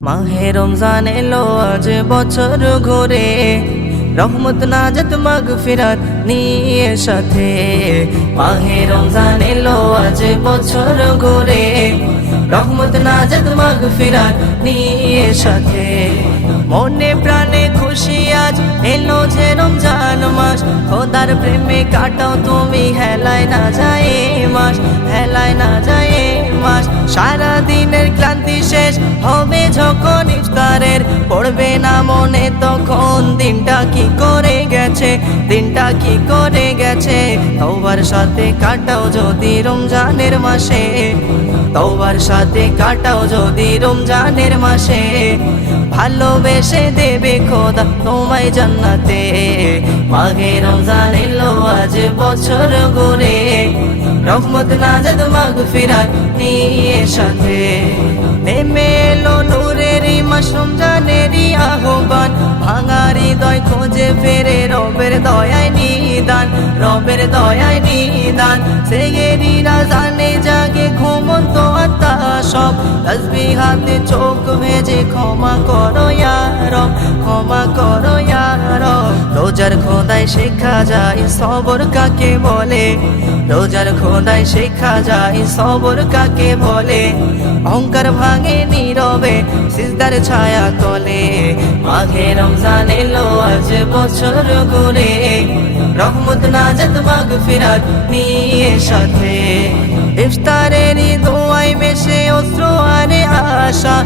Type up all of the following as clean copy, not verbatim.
মাহে রমজান এলো আজ বছর ঘুরে, রহমত নাজাত মাগফিরাত নিয়ে সাথে। মাহে রমজান এলো আজ বছর ঘুরে, রহমত নাজাত মাগফিরাত নিয়ে সাথে। মনে প্রাণে খুশি আজ এলো যে রমজান মাস, খোদার প্রেমে কাটাও তুমি হেলায় না যায় মাস, হেলায় না যায় মাস। সারা দিনের ক্লান্তি শেষ হবে যখন ইফতারের, পড়বে না মনে তখন দিনটা কি করে গেছে, দিনটা কি করে গেছে। তওবার সাথে কাটাও যদি রমজানের মাসে, তওবার সাথে কাটাও যদি রমজানের মাসে। ভালোবেসে দেবে খোদা তোমায় জান্নাতে। মাহে রমজান এলো আজ বছর ঘুরে, রহমত নাজাত মাগফিরাত নিয়ে সাথে। নেমে এলো নূরের মাস রমজানেরই আহ্বান, ভাঙা হৃদয় খোঁজে ফেরে রবের দয়ায় নিদান, রবের দয়ায় নিদান। সেগেরি রাজানে জাগে ঘুমন্ত আত্মা সব, তাসবিহ হাতে চোখ ভেজে ক্ষমা করো ইয়া রব, ক্ষমা করো ইয়া রব। রোজার খোদায় শেখা যায় সবর কাকে বলে, রোজার খোদায় শেখা যায় সবর কাকে বলে। অহংকার ভাঙে নীরবে সিজদার ছায়া তলে। মাহে রমজান এলো আজ বছর ঘুরে, রহমত নাজাত মাগফিরাত নিয়ে সাথে। ইফতারেরই দোয়ায় মেশে অশ্র আরে আশা,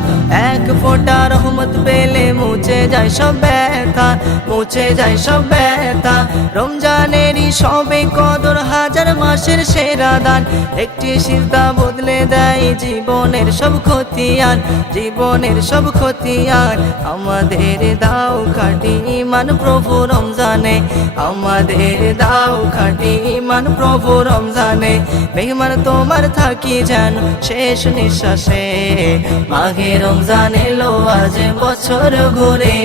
এক ফোঁটা রহমত পেলে মুছে যায় সব ব্যথা, মুছে যায় সব ব্যথা। রমজানেরই সবে কদর হাজার মাসের সেরা দান, একটি সিজদা বদলে দেয় জীবনের সব খতিয়ান, জীবনের সব খতিয়ান। আমাদের দাও খাঁটি ঈমান প্রভু রমজানে, আমাদের দাও খাঁটি ঈমান প্রভু রমজানে। মেহমান তোমার থাকি যেন শেষ নিঃশ্বাসে। মাহে রমজান এলো আজ বছর ঘুরে,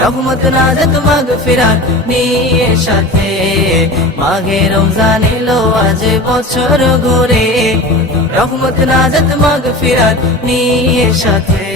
রহমত নাজাত মাগফিরাত নিয়ে সাথে। মাহে রমজান এলো আজ বছর ঘুরে, রহমত নাজাত মাগফিরাত নিয়ে সাথে।